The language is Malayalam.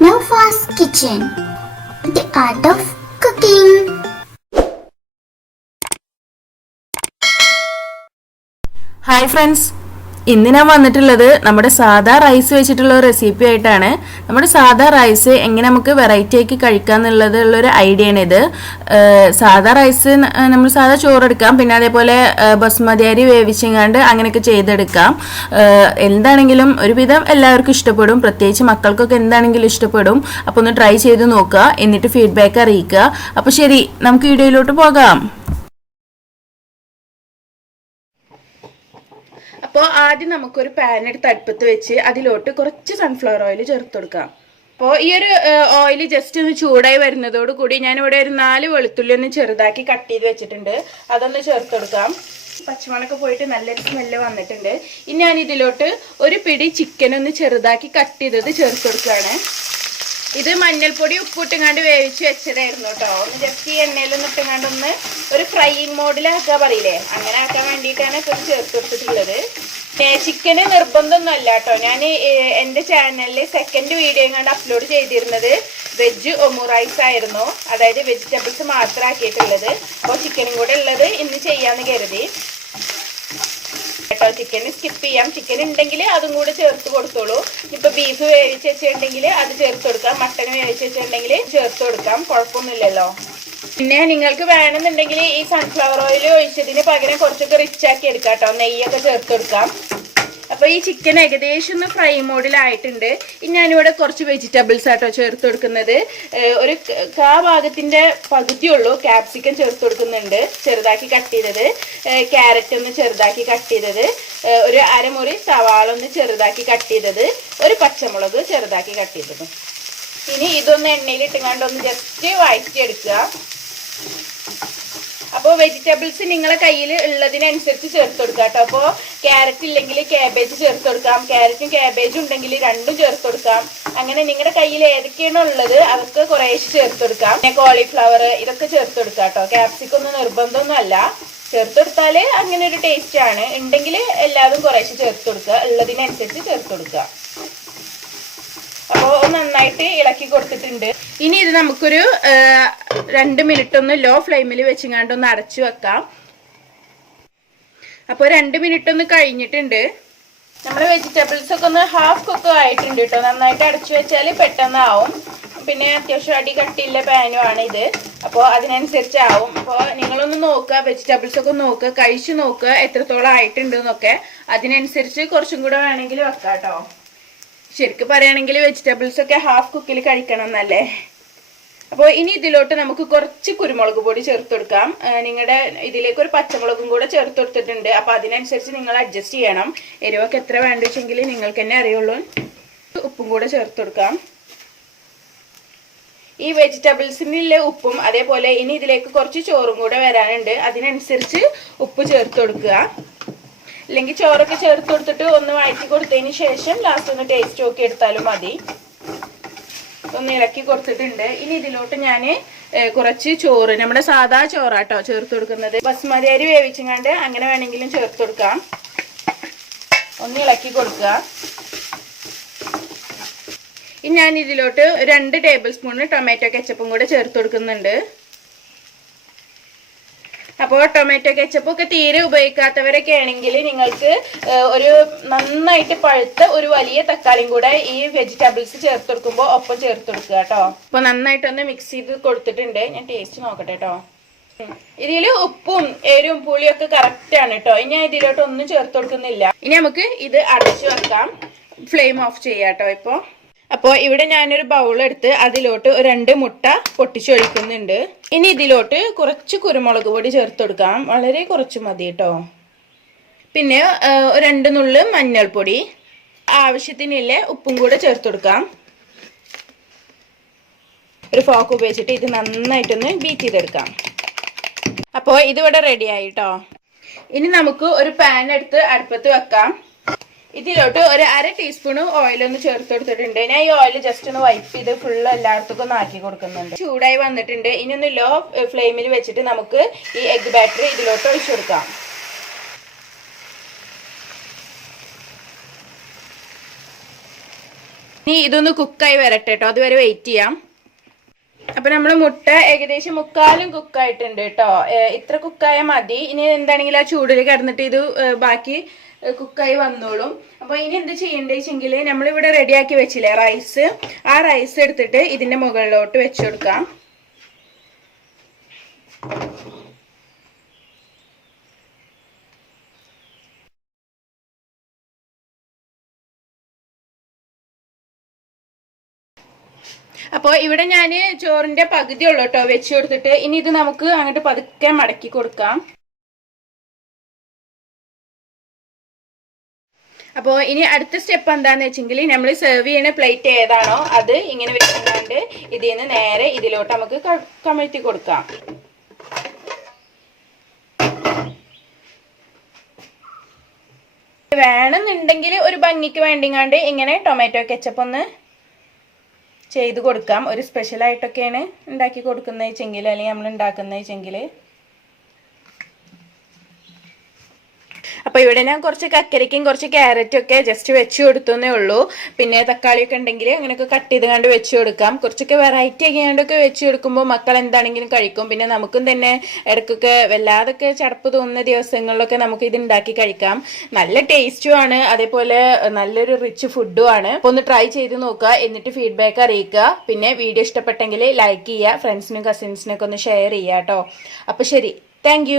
Nova's Kitchen. The Art of Cooking. Hi friends. ഇന്ന് ഞാൻ വന്നിട്ടുള്ളത് നമ്മുടെ സാധാ റൈസ് വെച്ചിട്ടുള്ള ഒരു റെസിപ്പി ആയിട്ടാണ്. നമ്മുടെ സാധാ റൈസ് എങ്ങനെ നമുക്ക് വെറൈറ്റി ആക്കി കഴിക്കാം എന്നുള്ളത് ഉള്ളൊരു ഐഡിയ ആണ് ഇത്. സാധാ റൈസ് നമ്മൾ സാധാ ചോറെടുക്കാം. പിന്നെ അതേപോലെ ബസ്മതി അരി വേവിച്ചെങ്ങാണ്ട് അങ്ങനെയൊക്കെ ചെയ്തെടുക്കാം. എന്താണെങ്കിലും ഒരുവിധം എല്ലാവർക്കും ഇഷ്ടപ്പെടും. പ്രത്യേകിച്ച് മക്കൾക്കൊക്കെ എന്താണെങ്കിലും ഇഷ്ടപ്പെടും. അപ്പോൾ ഒന്ന് ട്രൈ ചെയ്ത് നോക്കുക. എന്നിട്ട് ഫീഡ്ബാക്ക് അറിയിക്കുക. അപ്പോൾ ശരി നമുക്ക് വീഡിയോയിലോട്ട് പോകാം. അപ്പോൾ ആദ്യം നമുക്കൊരു പാൻ എടുത്ത് അടുപ്പത്ത് വെച്ച് അതിലോട്ട് കുറച്ച് സൺഫ്ലവർ ഓയിൽ ചേർത്ത് കൊടുക്കാം. അപ്പോൾ ഈ ഒരു ഓയിൽ ജസ്റ്റ് ഒന്ന് ചൂടായി വരുന്നതോട് കൂടി ഞാനിവിടെ ഒരു നാല് വെളുത്തുള്ളി ഒന്ന് ചെറുതാക്കി കട്ട് ചെയ്ത് വെച്ചിട്ടുണ്ട്. അതൊന്ന് ചേർത്ത് കൊടുക്കാം. പച്ചമുളക് പോയിട്ട് നല്ലൊരു സ്മെല്ല് വന്നിട്ടുണ്ട്. ഇനി ഞാൻ ഇതിലോട്ട് ഒരു പിടി ചിക്കൻ ഒന്ന് ചെറുതാക്കി കട്ട് ചെയ്തത് ചേർത്ത് കൊടുക്കുകയാണ്. ഇത് മഞ്ഞൾപ്പൊടി ഉപ്പിട്ടുങ്ങാണ്ട് വേവിച്ച് വെച്ചതായിരുന്നു കേട്ടോ ഒന്ന് ജസ്റ്റ് ഈ എണ്ണയിലൊന്നും ഇട്ടുങ്ങാണ്ട് ഒന്ന് ഒരു ഫ്രൈയിങ് മോഡിലാക്കാൻ പറയില്ലേ? അങ്ങനെ ആക്കാൻ വേണ്ടിയിട്ടാണ് ഇപ്പം ചേർത്ത് കൊടുത്തിട്ടുള്ളത്. ചിക്കന് നിർബന്ധമൊന്നും അല്ല കേട്ടോ ഞാൻ എന്റെ ചാനലിൽ സെക്കൻഡ് വീഡിയോ കണ്ട് അപ്ലോഡ് ചെയ്തിരുന്നത് വെജ് ഒമുറൈസ് ആയിരുന്നു. അതായത് വെജിറ്റബിൾസ് മാത്രം ആക്കിയിട്ടുള്ളത് അപ്പോൾ ചിക്കനും കൂടെ ഉള്ളത് ഇന്ന് ചെയ്യാമെന്ന് കരുതി. കേട്ടോ. ചിക്കൻ സ്കിപ്പ് ചെയ്യാം. ചിക്കൻ ഉണ്ടെങ്കിൽ അതും കൂടെ ചേർത്ത് കൊടുത്തോളൂ. ഇപ്പൊ ബീഫ് വേവിച്ച് വെച്ചിട്ടുണ്ടെങ്കിൽ അത് ചേർത്ത് കൊടുക്കാം. മട്ടൺ വേവിച്ച് വെച്ചിട്ടുണ്ടെങ്കിൽ ചേർത്ത് കൊടുക്കാം. കുഴപ്പമൊന്നുമില്ലല്ലോ. പിന്നെ നിങ്ങൾക്ക് വേണമെന്നുണ്ടെങ്കിൽ ഈ സൺഫ്ലവർ ഓയിൽ ഒഴിച്ചതിന് പകരം കുറച്ചൊക്കെ റിച്ച് ആക്കി എടുക്കാം കേട്ടോ. നെയ്യൊക്കെ ചേർത്ത് കൊടുക്കാം. അപ്പൊ ഈ ചിക്കൻ ഏകദേശം ഒന്ന് ഫ്രൈ മോഡിലായിട്ടുണ്ട്. ഇനി ഞാനിവിടെ കുറച്ച് വെജിറ്റബിൾസ് ആട്ടോ ചേർത്ത് കൊടുക്കുന്നത്. ഒരു കാ ഭാഗത്തിന്റെ പകുതിയുള്ളൂ ക്യാപ്സിക്കൻ ചേർത്ത് കൊടുക്കുന്നുണ്ട്. ചെറുതാക്കി കട്ട് ചെയ്തത്. ക്യാരറ്റ് ഒന്ന് ചെറുതാക്കി കട്ട് ചെയ്തത്. ഒരു അരമുറി സവാള ഒന്ന് ചെറുതാക്കി കട്ട് ചെയ്തത്. ഒരു പച്ചമുളക് ചെറുതാക്കി കട്ട് ചെയ്തത്. ഇനി ഇതൊന്ന് എണ്ണയിൽ ഇട്ടുകൊണ്ട് ഒന്ന് ജസ്റ്റ് വഴറ്റിയെടുക്കുക അപ്പോൾ വെജിറ്റബിൾസ് നിങ്ങളെ കയ്യിൽ ഉള്ളതിനനുസരിച്ച് ചേർത്ത് കൊടുക്കുക കേട്ടോ അപ്പോൾ ക്യാരറ്റ് ഇല്ലെങ്കിൽ ക്യാബേജ് ചേർത്ത് കൊടുക്കാം. ക്യാരറ്റും ക്യാബേജും ഉണ്ടെങ്കിൽ രണ്ടും ചേർത്ത് കൊടുക്കാം. അങ്ങനെ നിങ്ങളുടെ കയ്യിൽ ഏതൊക്കെയാണോ ഉള്ളത് അതൊക്കെ കുറേശ്ശെ ചേർത്ത് കൊടുക്കാം. പിന്നെ കോളിഫ്ലവർ ഇതൊക്കെ ചേർത്ത് കൊടുക്കാം കേട്ടോ ക്യാപ്സിക്കൊന്നും ഒന്നും നിർബന്ധമൊന്നും അല്ല. ചേർത്ത് കൊടുത്താൽ അങ്ങനെ ഒരു ടേസ്റ്റ് ആണ്. ഉണ്ടെങ്കിൽ എല്ലാതും കുറേശ്ശെ ചേർത്ത് കൊടുക്കുക. ഉള്ളതിനനുസരിച്ച് ചേർത്ത് കൊടുക്കുക. നന്നായിട്ട് ഇളക്കി കൊടുത്തിട്ടുണ്ട്. ഇനി ഇത് നമുക്കൊരു രണ്ട് മിനിറ്റ് ഒന്ന് ലോ ഫ്ലെയിമിൽ വെച്ചിങ്ങാണ്ട് ഒന്ന് അടച്ചു വെക്കാം. അപ്പോൾ രണ്ട് മിനിറ്റ് ഒന്ന് കഴിഞ്ഞിട്ടുണ്ട്. നമ്മുടെ വെജിറ്റബിൾസ് ഒക്കെ ഒന്ന് ഹാഫ് കുക്ക് ആയിട്ടുണ്ട് കേട്ടോ നന്നായിട്ട് അടച്ചു വെച്ചാൽ പെട്ടെന്ന് ആവും പിന്നെ അത്യാവശ്യം അടി കട്ടിയുള്ള ആണ് ഇത്. അപ്പോൾ അതിനനുസരിച്ച് ആവും അപ്പോൾ നിങ്ങളൊന്ന് നോക്കുക വെജിറ്റബിൾസ് ഒക്കെ നോക്കുക കഴിച്ചു നോക്കുക എത്രത്തോളം ആയിട്ടുണ്ട് എന്നൊക്കെ അതിനനുസരിച്ച് കുറച്ചും കൂടെ വേണമെങ്കിൽ വെക്കാം കേട്ടോ ശരിക്കും പറയുകയാണെങ്കിൽ വെജിറ്റബിൾസ് ഒക്കെ ഹാഫ് കുക്കിൽ കഴിക്കണം എന്നല്ലേ? അപ്പോൾ ഇനി ഇതിലോട്ട് നമുക്ക് കുറച്ച് കുരുമുളക് പൊടി ചേർത്ത് കൊടുക്കാം. നിങ്ങളുടെ ഇതിലേക്ക് ഒരു പച്ചമുളകും കൂടെ ചേർത്ത് കൊടുത്തിട്ടുണ്ട്. അപ്പോൾ അതിനനുസരിച്ച് നിങ്ങൾ അഡ്ജസ്റ്റ് ചെയ്യണം. എരിവൊക്കെ എത്ര വേണ്ട വെച്ചെങ്കിൽ നിങ്ങൾക്ക് തന്നെ അറിയുള്ളൂ. ഉപ്പും കൂടെ ചേർത്ത് കൊടുക്കാം. ഈ വെജിറ്റബിൾസിനുള്ള ഉപ്പും അതേപോലെ ഇനി ഇതിലേക്ക് കുറച്ച് ചോറും കൂടെ വരാനുണ്ട്. അതിനനുസരിച്ച് ഉപ്പ് ചേർത്ത് കൊടുക്കുക. അല്ലെങ്കിൽ ചോറൊക്കെ ചേർത്ത് കൊടുത്തിട്ട് ഒന്ന് വഴറ്റി കൊടുത്തതിന് ശേഷം ലാസ്റ്റ് ഒന്ന് ടേസ്റ്റ് നോക്കി എടുത്താലും മതി. ഒന്ന് ഇളക്കി കൊടുത്തിട്ടുണ്ട്. ഇനി ഇതിലോട്ട് ഞാൻ കുറച്ച് ചോറ് നമ്മുടെ സാധാ ചോറാട്ടോ ചേർത്ത് കൊടുക്കുന്നത്. ബസ്മതി അരി വേവിച്ചങ്ങാണ്ട് അങ്ങനെ വേണമെങ്കിലും ചേർത്ത് കൊടുക്കാം. ഒന്ന് ഇളക്കി കൊടുക്കുക. ഇനി ഞാൻ ഇതിലോട്ട് രണ്ട് ടേബിൾ സ്പൂണ് ടൊമാറ്റോ കെച്ചപ്പും കൂടെ ചേർത്ത് കൊടുക്കുന്നുണ്ട്. അപ്പോൾ ടൊമാറ്റോ കെച്ചപ്പ് ഒക്കെ തീരെ ഉപയോഗിക്കാത്തവരൊക്കെ ആണെങ്കിൽ നിങ്ങൾക്ക് ഒരു നന്നായിട്ട് പഴുത്ത ഒരു വലിയ തക്കാളിയും കൂടെ ഈ വെജിറ്റബിൾസ് ചേർത്ത് കൊടുക്കുമ്പോൾ ഒപ്പം ചേർത്ത് കൊടുക്കുക കേട്ടോ. അപ്പോൾ നന്നായിട്ടൊന്ന് മിക്സ് ചെയ്ത് കൊടുത്തിട്ടുണ്ട്. ഞാൻ ടേസ്റ്റ് നോക്കട്ടെ കേട്ടോ. ഇതിൽ ഉപ്പും എരും പുളിയും ഒക്കെ കറക്റ്റ് ആണ് കേട്ടോ. ഇനി ഇതിലോട്ട് ഒന്നും ചേർത്ത് കൊടുക്കുന്നില്ല. ഇനി നമുക്ക് ഇത് അടച്ചു വെക്കാം. ഫ്ലെയിം ഓഫ് ചെയ്യാം കേട്ടോ ഇപ്പോൾ അപ്പോൾ ഇവിടെ ഞാനൊരു ബൗളെടുത്ത് അതിലോട്ട് രണ്ട് മുട്ട പൊട്ടിച്ചൊഴിക്കുന്നുണ്ട്. ഇനി ഇതിലോട്ട് കുറച്ച് കുരുമുളക് പൊടി ചേർത്ത് കൊടുക്കാം. വളരെ കുറച്ച് മതി കേട്ടോ പിന്നെ രണ്ട് നുള്ള് മഞ്ഞൾപ്പൊടി. ആവശ്യത്തിനില്ല ഉപ്പും കൂടെ ചേർത്ത് കൊടുക്കാം. ഒരു ഫോക്ക് ഉപയോഗിച്ചിട്ട് ഇത് നന്നായിട്ടൊന്ന് ബീറ്റ് ചെയ്തെടുക്കാം. അപ്പോൾ ഇതിവിടെ റെഡി ആയിട്ടോ ഇനി നമുക്ക് ഒരു പാൻ എടുത്ത് അടുപ്പത്ത് വെക്കാം. ഇതിലോട്ട് ഒരു അര ടീസ്പൂൺ ഓയിൽ ഒന്ന് ചേർത്ത് കൊടുത്തിട്ടുണ്ട്. ഞാൻ ഈ ഓയിൽ ജസ്റ്റ് ഒന്ന് വൈപ്പ് ചെയ്ത് ഫുൾ എല്ലായിടത്തും ഒന്ന് ആക്കി കൊടുക്കുന്നുണ്ട്. ചൂടായി വന്നിട്ടുണ്ട്. ഇനി ഒന്ന് ലോ ഫ്ലെയിമിൽ വെച്ചിട്ട് നമുക്ക് ഈ എഗ് ബാറ്ററി ഇതിലോട്ട് ഒഴിച്ചു കൊടുക്കാം. ഇനി ഇതൊന്ന് കുക്കായി വരട്ടെ കേട്ടോ അതുവരെ വെയിറ്റ് ചെയ്യാം. അപ്പൊ നമ്മൾ മുട്ട ഏകദേശം മുക്കാലും കുക്കായിട്ടുണ്ട് കേട്ടോ ഇത്ര കുക്കായ മതി. ഇനി എന്താണെങ്കിലും ആ ചൂടിൽ കിടന്നിട്ട് ഇത് ബാക്കി കുക്കായി വന്നോളും. അപ്പോൾ ഇനി എന്ത് ചെയ്യണ്ടേ വെച്ചെങ്കിൽ നമ്മളിവിടെ റെഡിയാക്കി വെച്ചില്ലേ റൈസ് ആ റൈസ് എടുത്തിട്ട് ഇതിന്റെ മുകളിലോട്ട് വെച്ചു കൊടുക്കാം. അപ്പോൾ ഇവിടെ ഞാൻ ചോറിന്റെ പകുതി ഉള്ളൂ കേട്ടോ വെച്ച് കൊടുത്തിട്ട്. ഇനി ഇത് നമുക്ക് അങ്ങോട്ട് പതുക്കെ മടക്കി കൊടുക്കാം. അപ്പോൾ ഇനി അടുത്ത സ്റ്റെപ്പ് എന്താന്ന് വെച്ചെങ്കിൽ നമ്മൾ സെർവ് ചെയ്യുന്ന പ്ലേറ്റ് ഏതാണോ അത് ഇങ്ങനെ വെച്ചിട്ടുണ്ട്. ഇതിൽ നിന്ന് നേരെ ഇതിലോട്ട് നമുക്ക് കമഴ്ത്തി കൊടുക്കാം. വേണമെന്നുണ്ടെങ്കിൽ ഒരു ഭംഗിക്ക് വേണ്ടിങ്ങാണ്ട് ഇങ്ങനെ ടൊമാറ്റോ കെച്ചപ്പ് ഒന്ന് ചെയ്ത് കൊടുക്കാം. ഒരു സ്പെഷ്യലായിട്ടൊക്കെയാണ് ഉണ്ടാക്കി കൊടുക്കുന്നത് വെച്ചെങ്കിൽ അല്ലെങ്കിൽ നമ്മൾ ഉണ്ടാക്കുന്നത് വെച്ചെങ്കിൽ അപ്പോൾ ഇവിടെ ഞാൻ കുറച്ച് കക്കരിക്കും കുറച്ച് ക്യാരറ്റും ഒക്കെ ജസ്റ്റ് വെച്ച് കൊടുത്തേ ഉള്ളൂ. പിന്നെ തക്കാളിയൊക്കെ ഉണ്ടെങ്കിൽ അങ്ങനെയൊക്കെ കട്ട് ചെയ്ത് കണ്ട് വെച്ച് കൊടുക്കാം. കുറച്ചൊക്കെ വെറൈറ്റി ആക്കിയാണ്ടൊക്കെ വെച്ച് കൊടുക്കുമ്പോൾ മക്കൾ എന്താണെങ്കിലും കഴിക്കും. പിന്നെ നമുക്കും തന്നെ ഇടക്കൊക്കെ വല്ലാതൊക്കെ ചടപ്പ് തോന്നുന്ന ദിവസങ്ങളിലൊക്കെ നമുക്ക് ഇത് ഉണ്ടാക്കി കഴിക്കാം. നല്ല ടേസ്റ്റും ആണ്. അതേപോലെ നല്ലൊരു റിച്ച് ഫുഡും ആണ്. അപ്പോൾ ഒന്ന് ട്രൈ ചെയ്ത് നോക്കുക. എന്നിട്ട് ഫീഡ്ബാക്ക് അറിയിക്കുക. പിന്നെ വീഡിയോ ഇഷ്ടപ്പെട്ടെങ്കിൽ ലൈക്ക് ചെയ്യുക. ഫ്രണ്ട്സിനും കസിൻസിനൊക്കെ ഒന്ന് ഷെയർ ചെയ്യുക കേട്ടോ. അപ്പോൾ ശരി. താങ്ക്